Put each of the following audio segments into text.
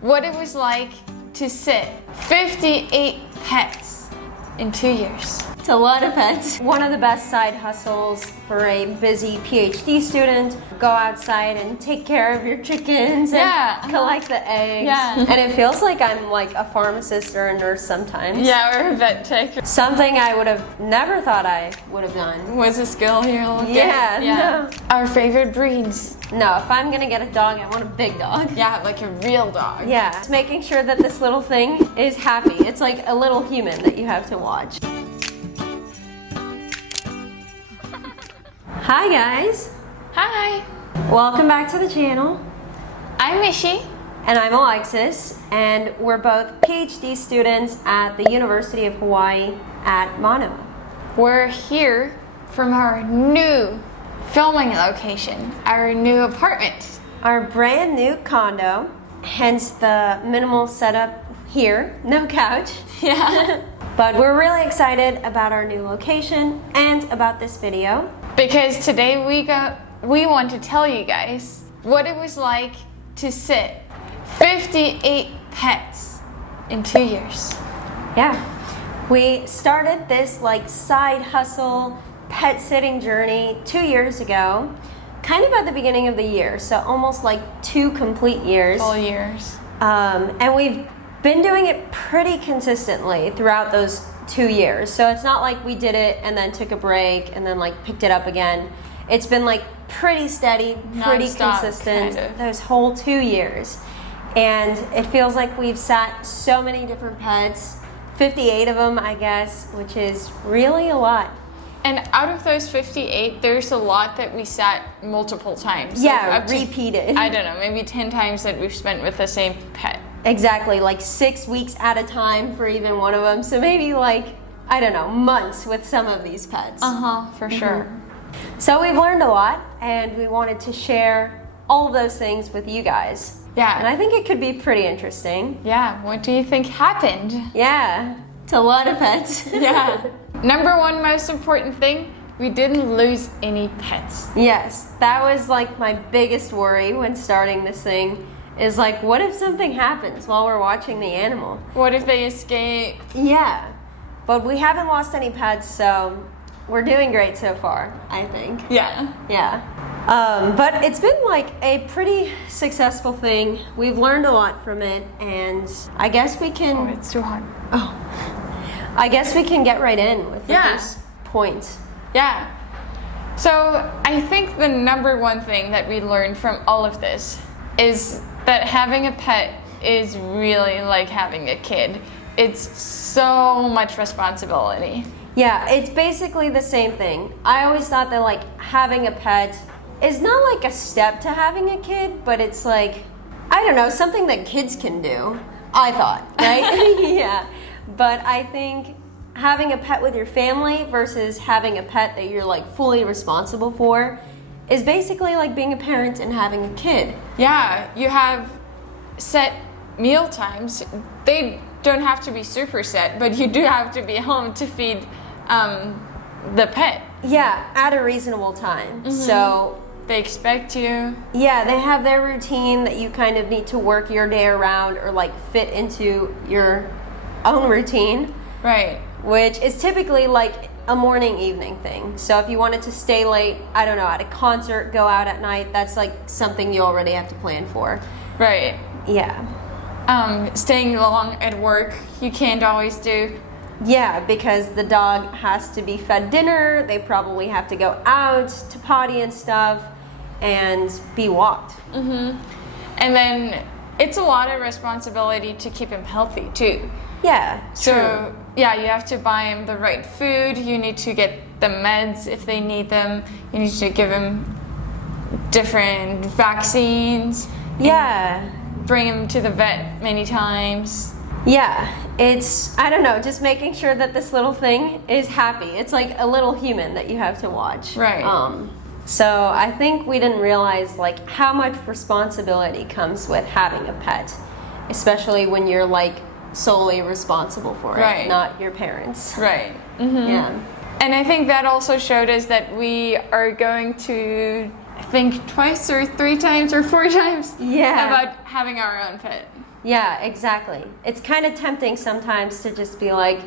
what it was like to sit 58 pets in 2 years. It's a lot of pets. One of the best side hustles for a busy PhD student. Go outside and take care of your chickens and collect the eggs. Yeah. And it feels like I'm like a pharmacist or a nurse sometimes. Yeah, or a vet tech. Something I would have never thought I would have done. Was a skill here a little bit. Yeah. No. Our favorite breeds. No, if I'm gonna get a dog, I want a big dog. Yeah, like a real dog. Yeah, it's making sure that this little thing is happy. It's like a little human that you have to watch. Hi guys. Hi. Welcome back to the channel. I'm Mishi. And I'm Alexis, and we're both PhD students at the University of Hawaii at Manoa. We're here from our new filming location, our new apartment. Our brand new condo, hence the minimal setup here, no couch. Yeah. But we're really excited about our new location and about this video. Because today we want to tell you guys what it was like to sit 58 pets in 2 years. Yeah, we started this like side hustle pet sitting journey 2 years ago, kind of at the beginning of the year, so almost like 2 complete years. Full years. And we've been doing it pretty consistently throughout those 2 years. So it's not like we did it and then took a break and then like picked it up again. It's been like pretty steady, pretty Non-stop, consistent kind of. those whole 2 years. And it feels like we've sat so many different pets, 58 of them, I guess, which is really a lot. And out of those 58, there's a lot that we sat multiple times. Yeah, like up to, repeated. I don't know, maybe 10 times that we've spent with the same pet. Exactly, like 6 weeks at a time for even one of them. So maybe like, I don't know, months with some of these pets. For sure. So we've learned a lot and we wanted to share all of those things with you guys. Yeah. And I think it could be pretty interesting. Yeah, what do you think happened? Yeah, it's a lot of pets. Yeah. Number one most important thing, we didn't lose any pets. Yes, that was like my biggest worry when starting this thing. Is like, what if something happens while we're watching the animal? What if they escape? Yeah, but we haven't lost any pets, so we're doing great so far, I think. Yeah. Yeah. But it's been like a pretty successful thing. We've learned a lot from it, and I guess we can... Oh, it's too hot. Oh. I guess we can get right in with the first point. Yeah. So I think the number one thing that we learned from all of this is that having a pet is really like having a kid. It's so much responsibility. Yeah, it's basically the same thing. I always thought that like having a pet is not like a step to having a kid, but it's like, I don't know, something that kids can do, I thought, right? Yeah, but I think having a pet with your family versus having a pet that you're like fully responsible for is basically like being a parent and having a kid. Yeah, you have set meal times. They don't have to be super set, but you do have to be home to feed the pet. Yeah, at a reasonable time. So they expect you. Yeah, they have their routine that you kind of need to work your day around or like fit into your own routine. Right. Which is typically like a morning evening thing. So if you wanted to stay late, I don't know, at a concert, go out at night, that's like something you already have to plan for. Right. Yeah. Staying long at work, you can't always do. Yeah, because the dog has to be fed dinner, they probably have to go out to potty and stuff and be walked. And then it's a lot of responsibility to keep him healthy too. Yeah, so yeah, you have to buy him the right food. You need to get the meds if they need them. You need to give him different vaccines. Yeah. Bring him to the vet many times. Yeah, it's, I don't know, just making sure that this little thing is happy. It's like a little human that you have to watch. Right. So I think we didn't realize like how much responsibility comes with having a pet, especially when you're like solely responsible for it, not your parents. Right. Yeah. And I think that also showed us that we are going to think twice or 3 times or 4 times about having our own pet. Yeah, exactly. It's kind of tempting sometimes to just be like,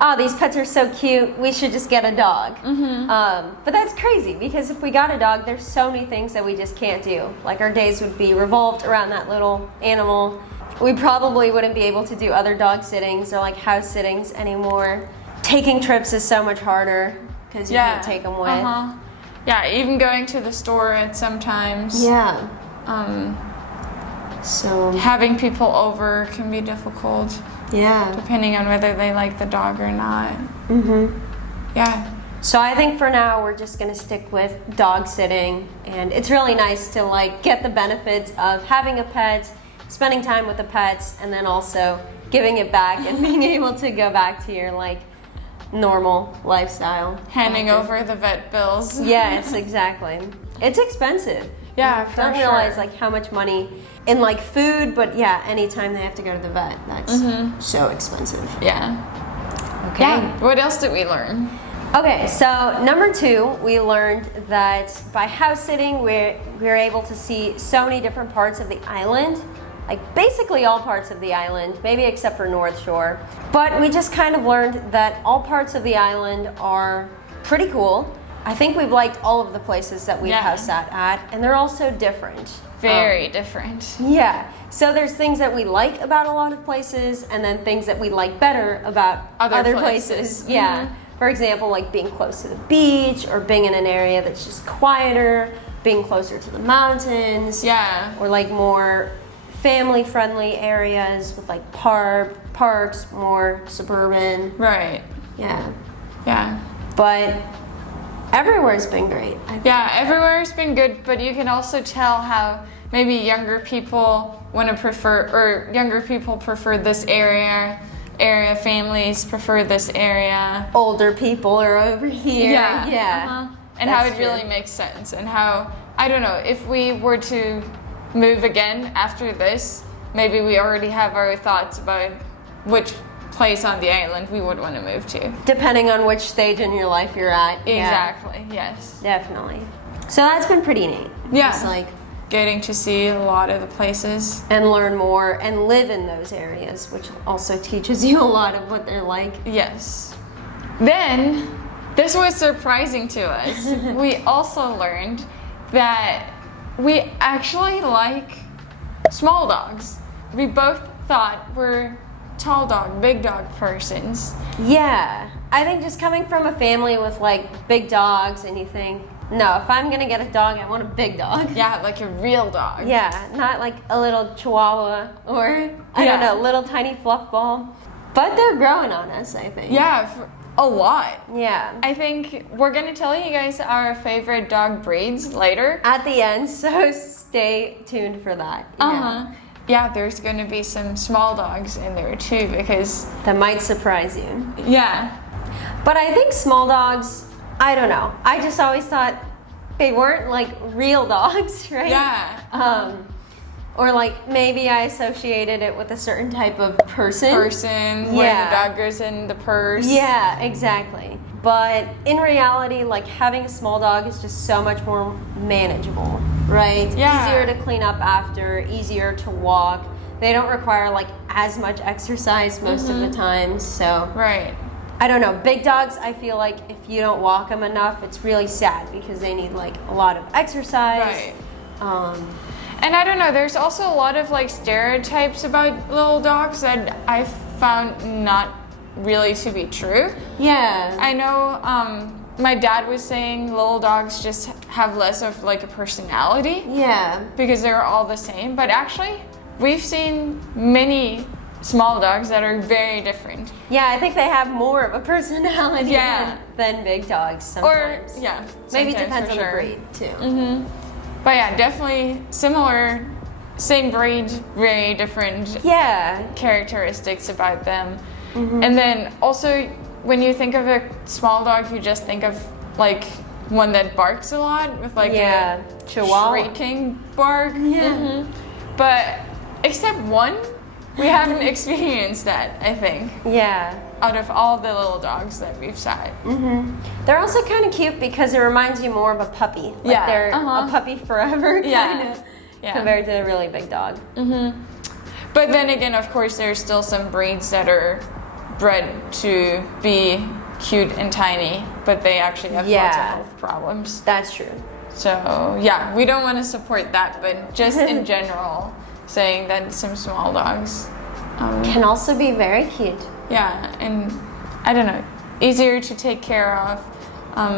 oh, these pets are so cute, we should just get a dog. But that's crazy, because if we got a dog, there's so many things that we just can't do. Like, our days would be revolved around that little animal. We probably wouldn't be able to do other dog sittings or like house sittings anymore. Taking trips is so much harder because you can't take them with. Yeah, even going to the store at sometimes. Yeah. So having people over can be difficult. Yeah. Depending on whether they like the dog or not. Yeah. So I think for now we're just gonna stick with dog sitting, and it's really nice to like get the benefits of having a pet, spending time with the pets, and then also giving it back and being able to go back to your like normal lifestyle. Handing over the vet bills. Yes, exactly. It's expensive. Yeah, I don't realize like how much money in like food, but yeah, anytime they have to go to the vet, that's so expensive. Yeah. Okay. Yeah. What else did we learn? Okay, so number 2, we learned that by house sitting, we're able to see so many different parts of the island, like basically all parts of the island, maybe except for North Shore. But we just kind of learned that all parts of the island are pretty cool. I think we've liked all of the places that we've house sat at, and they're all so different. Very different. Yeah, so there's things that we like about a lot of places, and then things that we like better about other places. Yeah. For example, like being close to the beach, or being in an area that's just quieter, being closer to the mountains. Yeah. Or like more family-friendly areas with like parks, more suburban. Right. Yeah. Yeah. But everywhere's been great. Yeah, everywhere's been good, but you can also tell how maybe younger people younger people prefer this area, families prefer this area. Older people are over here. Yeah. And how it really makes sense, and how, I don't know, if we were to move again after this, maybe we already have our thoughts about which place on the island we would want to move to. Depending on which stage in your life you're at. Exactly, yes. Definitely. So that's been pretty neat. Yeah. Just like getting to see a lot of the places. And learn more and live in those areas, which also teaches you a lot of what they're like. Yes. Then, this was surprising to us. We also learned that we actually like small dogs. We both thought we're tall dog, big dog persons. Yeah. I think just coming from a family with like big dogs, and you think, no, if I'm gonna get a dog, I want a big dog. Yeah, like a real dog. Yeah, not like a little chihuahua or, I don't know, little tiny fluff ball. But they're growing on us, I think. Yeah, a lot. Yeah. I think we're gonna tell you guys our favorite dog breeds later. At the end, so stay tuned for that. Yeah, there's gonna be some small dogs in there too, because that might surprise you. Yeah. But I think small dogs, I don't know. I just always thought they weren't like real dogs, right? Yeah. Or like maybe I associated it with a certain type of person. Where the dog goes in the purse. Yeah, exactly. But in reality, like having a small dog is just so much more manageable, right? Yeah. Easier to clean up after, easier to walk. They don't require like as much exercise most of the time, so. Right. I don't know, big dogs, I feel like if you don't walk them enough, it's really sad because they need like a lot of exercise. Right. And I don't know, there's also a lot of like stereotypes about little dogs that I found not really to be true. Yeah. I know my dad was saying little dogs just have less of like a personality. Yeah. Because they're all the same, but actually we've seen many small dogs that are very different. Yeah, I think they have more of a personality than big dogs sometimes. Or, yeah. Maybe it depends on the breed, too. But yeah, definitely similar, same breed, very different characteristics about them. And then also, when you think of a small dog, you just think of like one that barks a lot with like a chihuahua shrieking bark. Yeah. But except one, we haven't experienced that, I think. Yeah. Out of all the little dogs that we've sat. They're also kind of cute because it reminds you more of a puppy. Like they're a puppy forever, kind of, compared to a really big dog. But then again, of course, there's still some breeds that are bred to be cute and tiny, but they actually have lots of health problems. That's true. So yeah, we don't want to support that, but just in general, saying that some small dogs can also be very cute. Yeah, and I don't know, easier to take care of.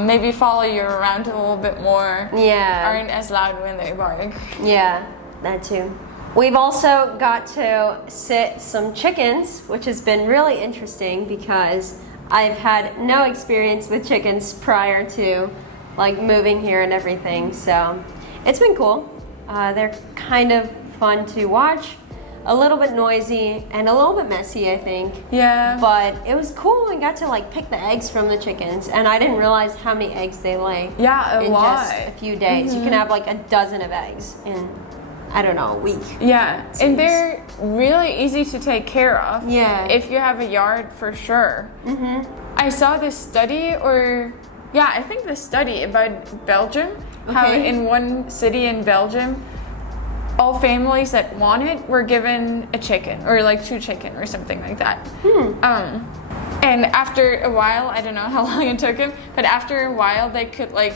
Maybe follow you around a little bit more. Yeah. Aren't as loud when they bark. Yeah, that too. We've also got to sit some chickens, which has been really interesting because I've had no experience with chickens prior to like moving here and everything. So it's been cool. They're kind of fun to watch. A little bit noisy and a little bit messy, I think. Yeah. But it was cool. I got to like pick the eggs from the chickens, and I didn't realize how many eggs they lay. Yeah, in lot. just a few days. You can have like a dozen of eggs in, I don't know, a week. Yeah, and they're really easy to take care of. Yeah. If you have a yard, for sure. I saw this study, I think the study about Belgium, how Okay. in one city in Belgium, all families that wanted were given a chicken or like 2 chicken or something like that. And after a while, I don't know how long it took them, but after a while they could like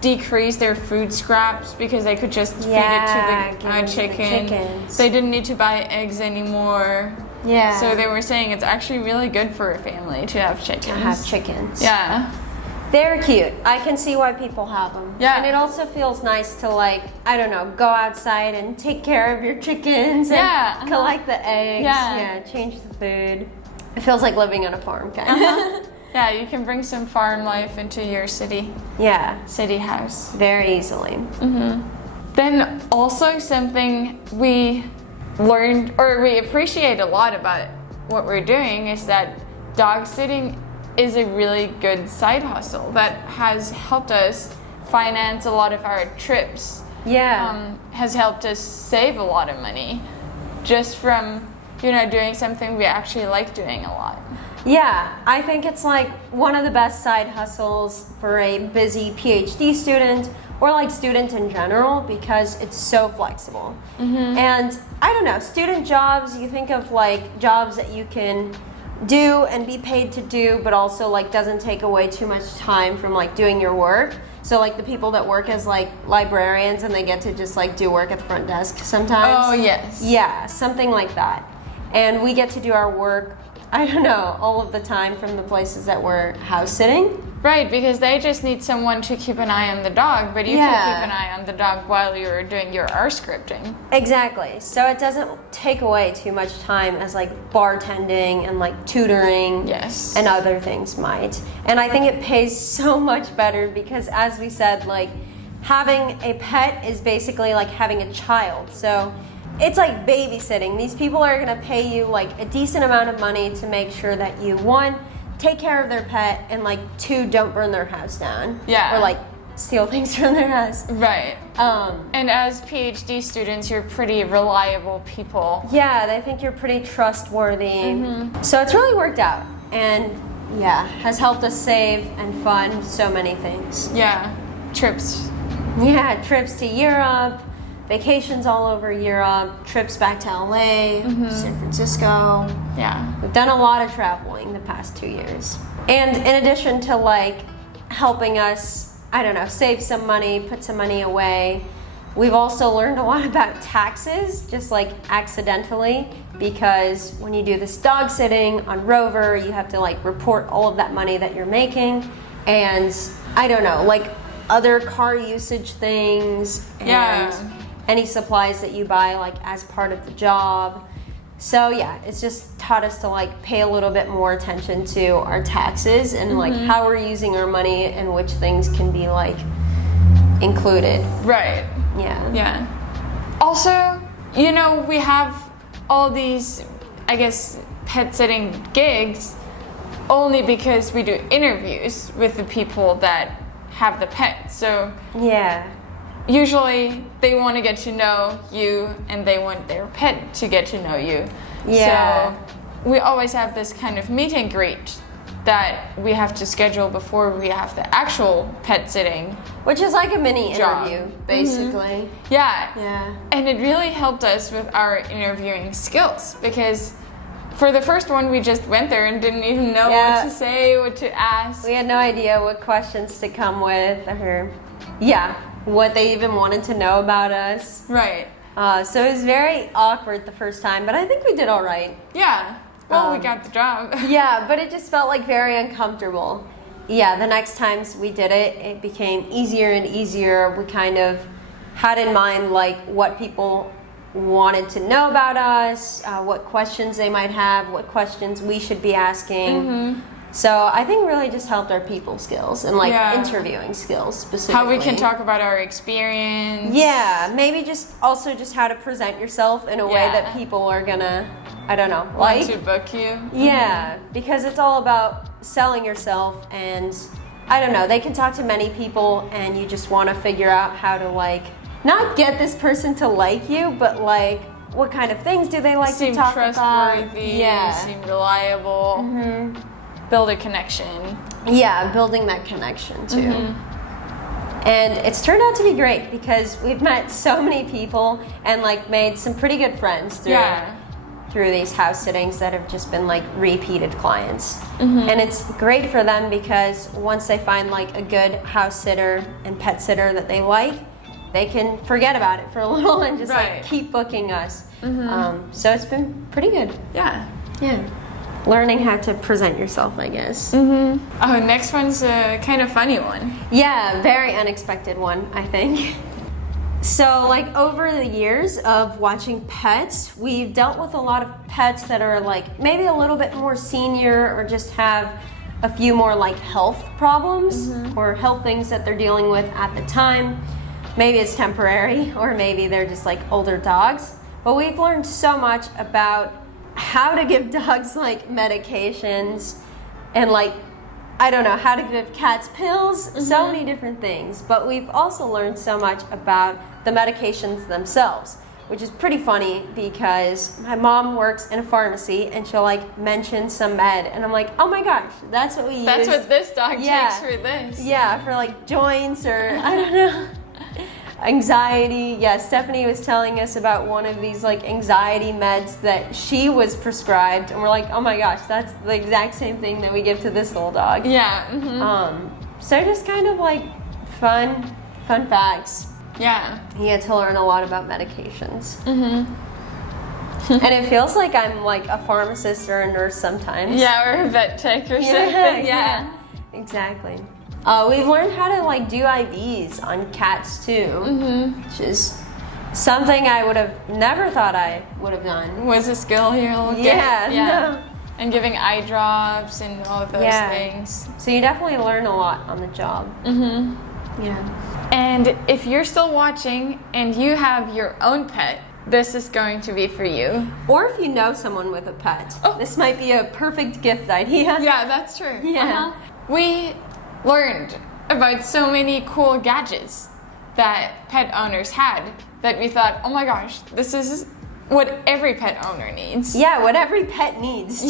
decrease their food scraps because they could just feed it to the chicken. chickens. They didn't need to buy eggs anymore. Yeah. So they were saying it's actually really good for a family to have chickens. To have chickens. Yeah. They're cute. I can see why people have them. Yeah. And it also feels nice to like, I don't know, go outside and take care of your chickens and collect the eggs. Yeah, change the food. It feels like living on a farm kind of. Yeah, you can bring some farm life into your city house. Very easily. Then also something we learned or we appreciate a lot about what we're doing is that dog sitting is a really good side hustle that has helped us finance a lot of our trips. Yeah. Has helped us save a lot of money just from, doing something we actually like doing a lot. Yeah, I think it's like one of the best side hustles for a busy PhD student or like student in general because it's so flexible. And I don't know, student jobs, you think of like jobs that you can do and be paid to do, but also like doesn't take away too much time from like doing your work. So like the people that work as like librarians and they get to just like do work at the front desk sometimes. Oh, yes. Yeah, something like that. And we get to do our work, I don't know, all of the time from the places that we're house sitting. Right, because they just need someone to keep an eye on the dog, but you can keep an eye on the dog while you're doing your R scripting. Exactly. So it doesn't take away too much time as like bartending and like tutoring and other things might. And I think it pays so much better because as we said, like having a pet is basically like having a child. So it's like babysitting. These people are going to pay you like a decent amount of money to make sure that you, 1, take care of their pet, and like 2, don't burn their house down. Yeah. Or like steal things from their house. Right. And as PhD students, you're pretty reliable people. Yeah, they think you're pretty trustworthy. So it's really worked out. And has helped us save and fund so many things. Yeah. Trips. Yeah, trips to Europe, vacations all over Europe, trips back to LA, San Francisco. Yeah. We've done a lot of traveling the past 2 years. And in addition to like helping us, I don't know, save some money, put some money away, we've also learned a lot about taxes, just like accidentally, because when you do this dog sitting on Rover, you have to like report all of that money that you're making. And I don't know, like other car usage things and any supplies that you buy like as part of the job. So yeah, it's just taught us to like pay a little bit more attention to our taxes and like how we're using our money and which things can be like included. Right. Yeah. Yeah. Also, we have all these, I guess, pet sitting gigs only because we do interviews with the people that have the pet. So usually they want to get to know you and they want their pet to get to know you. So we always have this kind of meet and greet that we have to schedule before we have the actual pet sitting. Which is like a mini Job. interview, basically. Yeah. Yeah. And it really helped us with our interviewing skills because for the first one, we just went there and didn't even know Yeah. what to say, what to ask. We had no idea what questions to come with or, what they even wanted to know about us. Right. So it was very awkward the first time, but I think we did all right. Yeah. Well, we got the job. Yeah, but it just felt like very uncomfortable. Yeah, the next times we did it, it became easier and easier. We kind of had in mind like what people wanted to know about us, what questions they might have, what questions we should be asking. So I think really just helped our people skills and like interviewing skills specifically. How we can talk about our experience. Yeah, maybe just how to present yourself in a way that people are gonna, I don't know, Want like to book you. Yeah, because it's all about selling yourself, and I don't know, they can talk to many people and you just want to figure out how to like not get this person to like you, but like what kind of things do they like Seem to talk trustworthy, about? seem reliable. Build a connection. Yeah, building that connection too. And it's turned out to be great because we've met so many people and like made some pretty good friends through these house sittings that have just been like repeated clients. And it's great for them because once they find like a good house sitter and pet sitter that they like, they can forget about it for a little and just like keep booking us. So it's been pretty good. Yeah. Learning how to present yourself, I guess. Oh, next one's a kind of funny one. Yeah, very unexpected one, I think. So, like, over the years of watching pets, we've dealt with a lot of pets that are, like, maybe a little bit more senior or just have a few more, like, health problems or health things that they're dealing with at the time. Maybe it's temporary or maybe they're just, like, older dogs. But we've learned so much about how to give dogs, like, medications and, like, I don't know, how to give cats pills, so many different things. But we've also learned so much about the medications themselves, which is pretty funny because my mom works in a pharmacy and she'll like mention some med and I'm like, oh my gosh, that's what we use. That's what this dog takes for this. Yeah, for like joints or I don't know. Anxiety. Yeah, Stephanie was telling us about one of these like anxiety meds that she was prescribed and we're like, oh my gosh, that's the exact same thing that we give to this little dog. Yeah. So just kind of like fun facts. Yeah. You get to learn a lot about medications. And it feels like I'm like a pharmacist or a nurse sometimes. Yeah, or a vet tech or something. Yeah. Exactly. We've learned how to like do IVs on cats too, which is something I would have never thought I would have done. Was a skill you'll get. No. And giving eye drops and all of those things. So you definitely learn a lot on the job. Yeah. And if you're still watching and you have your own pet, this is going to be for you. Or if you know someone with a pet, this might be a perfect gift idea. Yeah, that's true. Yeah. We learned about so many cool gadgets that pet owners had that we thought, oh my gosh, this is what every pet owner needs. Yeah, what every pet needs.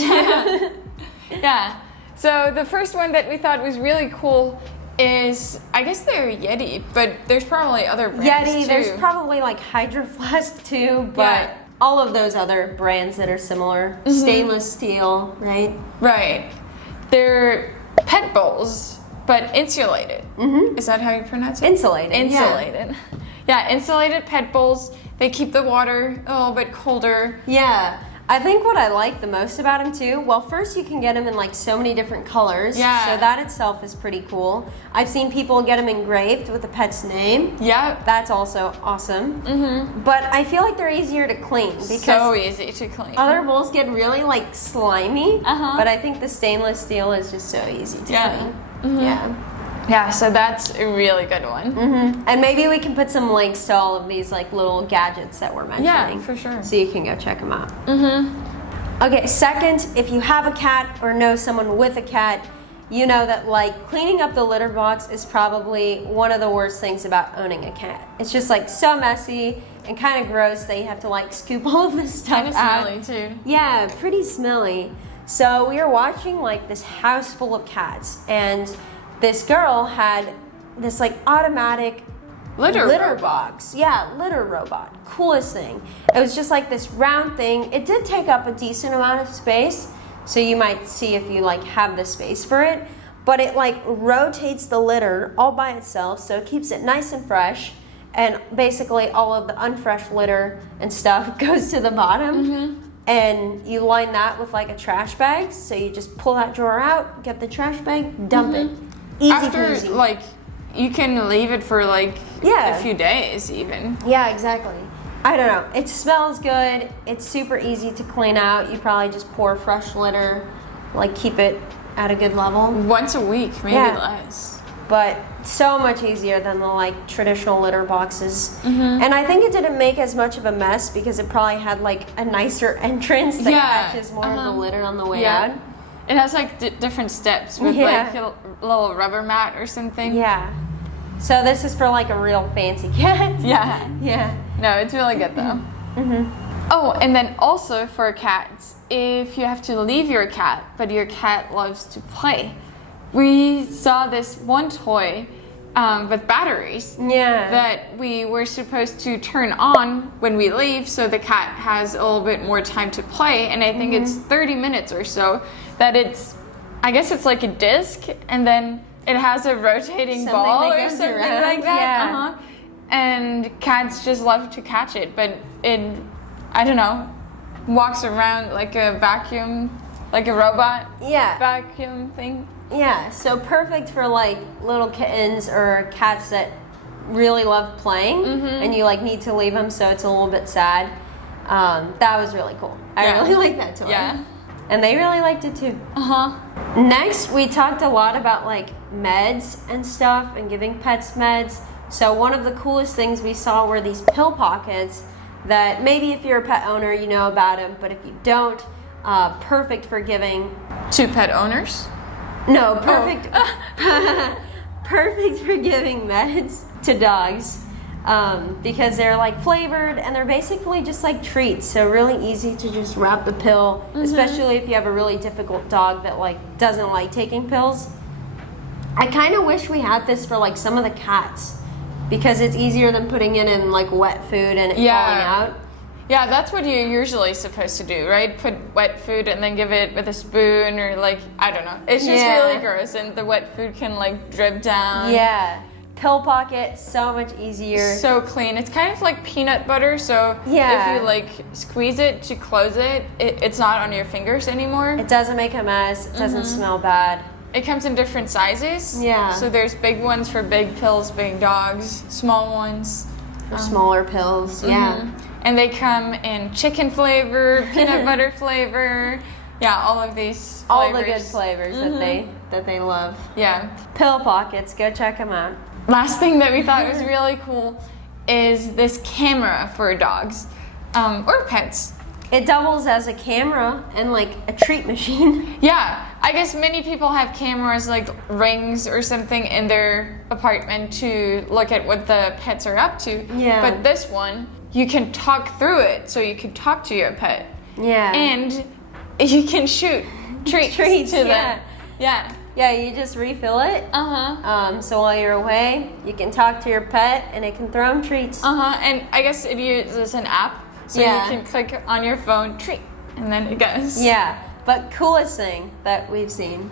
Yeah. So the first one that we thought was really cool is, I guess they're Yeti, but there's probably other brands Yeti, too. there's probably like Hydro Flask too, but all of those other brands that are similar. Stainless steel, right? Right. They're pet bowls, but insulated. Is that how you pronounce it? Insulated. Insulated. Yeah, insulated pet bowls. They keep the water a little bit colder. Yeah. I think what I like the most about them too, well, first you can get them in like so many different colors. Yeah. So that itself is pretty cool. I've seen people get them engraved with the pet's name. Yep. That's also awesome. But I feel like they're easier to clean because so easy to clean. other bowls get really like slimy. But I think the stainless steel is just so easy to clean. Yeah, so that's a really good one. And maybe we can put some links to all of these like little gadgets that we're mentioning. Yeah, for sure. So you can go check them out. Okay, second, if you have a cat or know someone with a cat, you know that like cleaning up the litter box is probably one of the worst things about owning a cat. It's just like so messy and kind of gross that you have to like scoop all of this stuff Kind of out. smelly too. Yeah, pretty smelly. So we were watching like this house full of cats, and this girl had this like automatic litter robot. box. Yeah, litter robot. Coolest thing. It was just like this round thing. It did take up a decent amount of space, so you might see if you like have the space for it, but it like rotates the litter all by itself, so it keeps it nice and fresh, and basically all of the unfresh litter and stuff goes to the bottom. And you line that with like a trash bag, so you just pull that drawer out, get the trash bag, dump it. Easy peasy. Like, you can leave it for like a few days even. Yeah, exactly. I don't know. It smells good. It's super easy to clean out. You probably just pour fresh litter, like keep it at a good level. Once a week, maybe less. But so much easier than the like traditional litter boxes. And I think it didn't make as much of a mess because it probably had like a nicer entrance that catches more of the litter on the way out. It has like different steps with like a little rubber mat or something. Yeah. So this is for like a real fancy cat. Yeah. No, it's really good though. Oh, and then also for cats, if you have to leave your cat, but your cat loves to play, we saw this one toy with batteries that we were supposed to turn on when we leave, so the cat has a little bit more time to play, and I think it's 30 minutes or so that I guess it's like a disc, and then it has a rotating ball or something like that. And cats just love to catch it, but it, I don't know, walks around like a vacuum, like a robot vacuum thing. Yeah, so perfect for like little kittens or cats that really love playing and you like need to leave them, so it's a little bit sad. That was really cool. I really like that toy. Yeah. And they really liked it too. Next, we talked a lot about like meds and stuff and giving pets meds. So one of the coolest things we saw were these pill pockets that maybe if you're a pet owner, you know about them, but if you don't, perfect for giving to pet owners. No, perfect. Perfect for giving meds to dogs because they're like flavored and they're basically just like treats. So really easy to just wrap the pill, especially if you have a really difficult dog that like doesn't like taking pills. I kind of wish we had this for like some of the cats because it's easier than putting it in like wet food and it falling out. Yeah, that's what you're usually supposed to do, right? Put wet food and then give it with a spoon or like, I don't know. It's just really gross and the wet food can like drip down. Yeah. Pill pocket, so much easier. So clean. It's kind of like peanut butter, so if you like squeeze it to close it, it's not on your fingers anymore. It doesn't make a mess. It doesn't smell bad. It comes in different sizes. Yeah. So there's big ones for big pills, big dogs, small ones. For smaller pills, And they come in chicken flavor, peanut butter flavor, all of these flavors. All the good flavors that they love. Yeah. Pill pockets, go check them out. Last thing that we thought was really cool is this camera for dogs or pets. It doubles as a camera and like a treat machine. Yeah, I guess many people have cameras like Rings or something in their apartment to look at what the pets are up to. Yeah. But this one, you can talk through it, so you can talk to your pet. Yeah. And you can shoot treats to them. Yeah. Yeah, you just refill it. So while you're away, you can talk to your pet and it can throw them treats. And I guess it uses an app, so you can click on your phone, treat, and then it goes. Yeah, but coolest thing that we've seen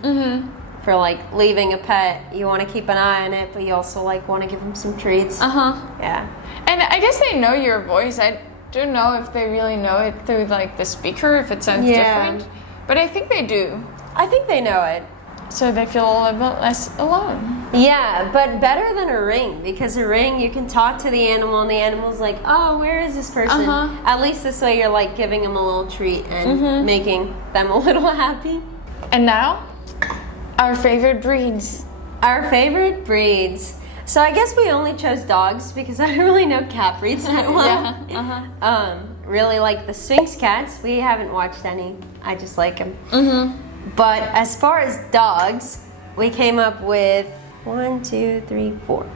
for like leaving a pet, you want to keep an eye on it, but you also like want to give them some treats. Yeah. And I guess they know your voice. I don't know if they really know it through like the speaker, if it sounds different, but I think they do. I think they know it. So they feel a little bit less alone. Yeah, but better than a ring, because a ring you can talk to the animal and the animal's like, oh, where is this person? At least this way you're like giving them a little treat and making them a little happy. And now, our favorite breeds. Our favorite breeds. So I guess we only chose dogs because I don't really know cat breeds that well. Really like the Sphinx cats. We haven't watched any. I just like them. But as far as dogs, we came up with 1, 2, 3, 4.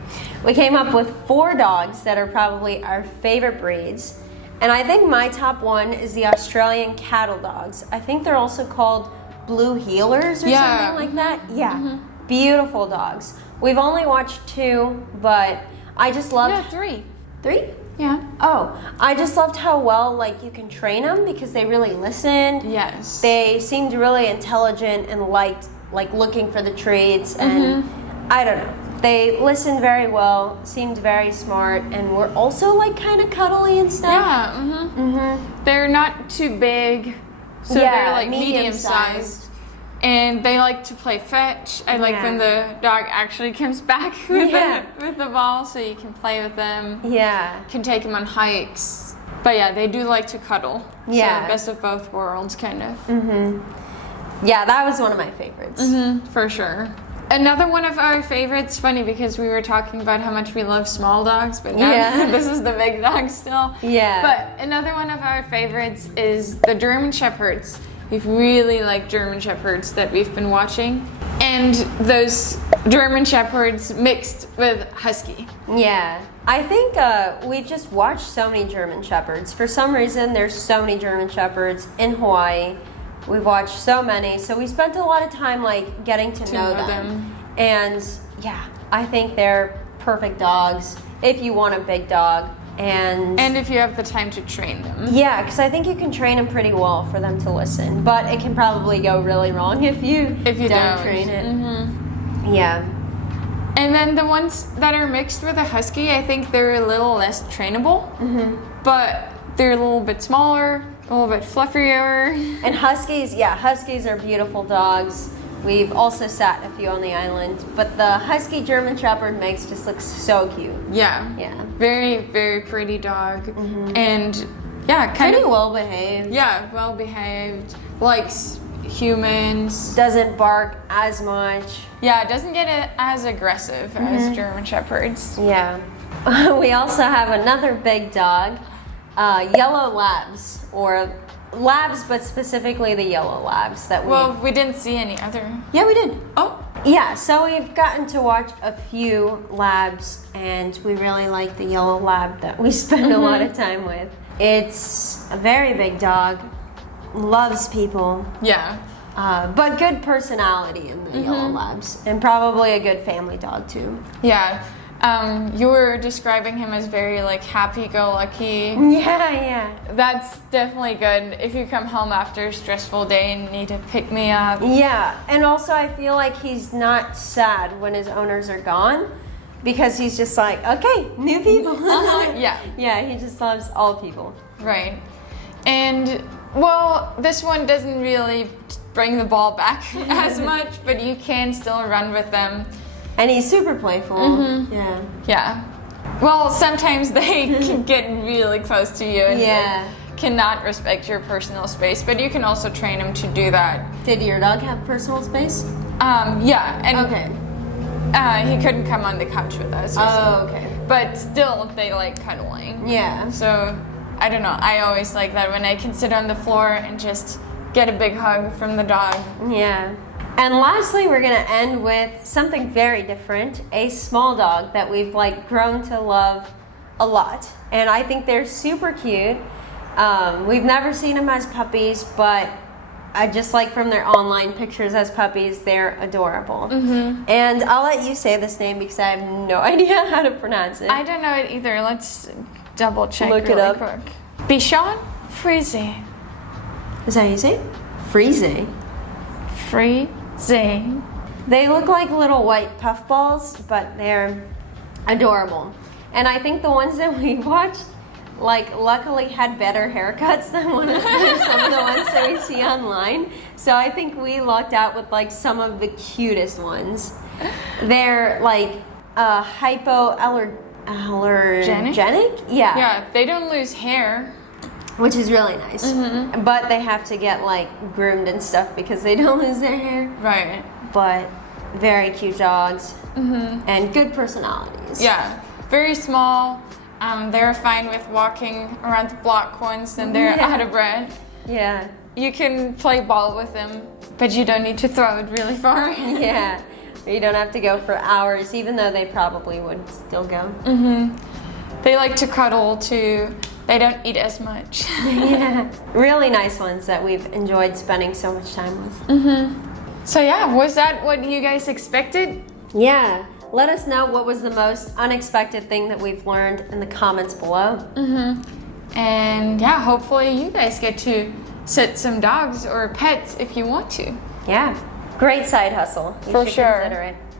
We came up with 4 dogs that are probably our favorite breeds. And I think my top one is the Australian cattle dogs. I think they're also called blue healers or something like that. Yeah, beautiful dogs. We've only watched 2, but I just loved... No, 3. 3? Yeah. Oh, I just loved how well like you can train them because they really listened. Yes. They seemed really intelligent and liked like looking for the treats, and I don't know. They listened very well, seemed very smart, and were also like kind of cuddly and stuff. Yeah. They're not too big, so they're like medium sized. And they like to play fetch. I like when the dog actually comes back with the ball, so you can play with them. Yeah. You can take them on hikes. But yeah, they do like to cuddle. Yeah. So best of both worlds, kind of. Yeah, that was one of my favorites. For sure. Another one of our favorites, funny because we were talking about how much we love small dogs, but now this is the big dog still. Yeah. But another one of our favorites is the German Shepherds. We've really liked German Shepherds that we've been watching. And those German Shepherds mixed with Husky. Yeah. I think we've just watched so many German Shepherds. For some reason, there's so many German Shepherds in Hawaii. We've watched so many. So we spent a lot of time like getting to know them. And yeah, I think they're perfect dogs if you want a big dog. And if you have the time to train them. Yeah, because I think you can train them pretty well for them to listen. But it can probably go really wrong if you don't train it. Yeah. And then the ones that are mixed with a Husky, I think they're a little less trainable. But they're a little bit smaller, a little bit fluffier. And Huskies are beautiful dogs. We've also sat a few on the island, but the Husky German Shepherd mix just looks so cute. Yeah. Very, very pretty dog. And yeah, pretty well behaved. Yeah, well behaved. Likes humans. Doesn't bark as much. Yeah, doesn't get as aggressive as German Shepherds. Yeah. We also have another big dog, yellow labs, or labs, but specifically the yellow labs that we didn't see any other. Yeah, we did. Oh. Yeah, so we've gotten to watch a few labs, and we really like the yellow lab that we spend a lot of time with. It's a very big dog, loves people. Yeah. But good personality in the yellow labs, and probably a good family dog too. Yeah. You were describing him as very like happy-go-lucky. Yeah. That's definitely good if you come home after a stressful day and need to pick me up. Yeah, and also I feel like he's not sad when his owners are gone because he's just like, okay, new people. Yeah, he just loves all people. Right. And well, this one doesn't really bring the ball back as much, but you can still run with them. And he's super playful. Yeah. Well, sometimes they can get really close to you and cannot respect your personal space, but you can also train them to do that. Did your dog have personal space? Yeah. And he couldn't come on the couch with us. Okay. But still, they like cuddling. Yeah. So, I don't know. I always like that when I can sit on the floor and just get a big hug from the dog. Yeah. And lastly, we're gonna end with something very different, a small dog that we've like grown to love a lot. And I think they're super cute. We've never seen them as puppies, but I just like from their online pictures as puppies, they're adorable. And I'll let you say this name because I have no idea how to pronounce it. I don't know it either. Let's double check Look really it up. quick. Bichon Frise. Is that how you say it? Frise. Frise. They look like little white puffballs, but they're adorable. And I think the ones that we watched, like, luckily had better haircuts than some of the ones that we see online. So I think we lucked out with like some of the cutest ones. They're like hypoallergenic? Yeah, they don't lose hair. Which is really nice. But they have to get like groomed and stuff because they don't lose their hair. Right. But very cute dogs and good personalities. Yeah, very small. They're fine with walking around the block once and they're out of breath. Yeah. You can play ball with them, but you don't need to throw it really far. Yeah. You don't have to go for hours, even though they probably would still go. They like to cuddle too. they don't eat as much. Yeah, really nice ones that we've enjoyed spending so much time with. So yeah, was that what you guys expected? Yeah, let us know what was the most unexpected thing that we've learned in the comments below. And yeah, hopefully you guys get to sit some dogs or pets if you want to. Yeah, great side hustle. You For should sure. consider it.